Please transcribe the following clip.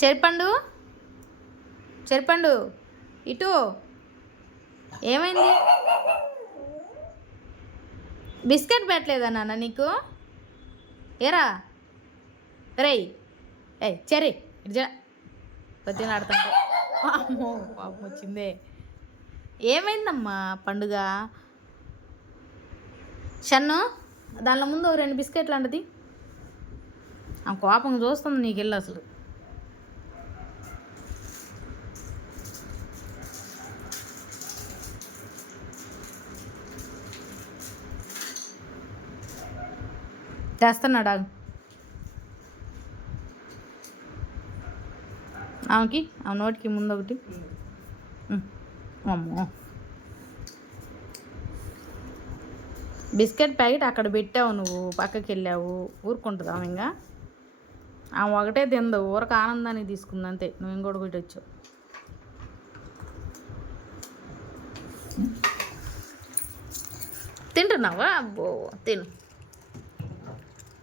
చెరపండు? చెరపండు ఇటు. ఏమైంది? బిస్కెట్ పెట్టలేదా నాన్న నీకు? ఏరా? రేయ్ ఏయ్ చెరి ఇటు పొద్దున ఆడుతుంటే. అమ్మో పాపం వచ్చిందే. ఏమైందమ్మా పండుగ? షన్ను దానిలో ముందు ఓ రెండు బిస్కెట్లు అంటది. ఆ కోపం చూస్తుంది నీకు వెళ్ళి అసలు. చేస్తున్నాడు? ఆగు ఆమెకి? ఆ నోటికి ముందు ఒకటి అమ్మో. బిస్కెట్ ప్యాకెట్ అక్కడ పెట్టావు నువ్వు పక్కకి వెళ్ళావు ఊరుకుంటుంది ఆమె ఇంకా? ఆమె ఒకటే తిందు ఊరక ఆనందాన్ని తీసుకుంది అంతే నువ్వు ఇంకోటి ఒకటి వచ్చావు తింటున్నావా? అబ్బో తిను.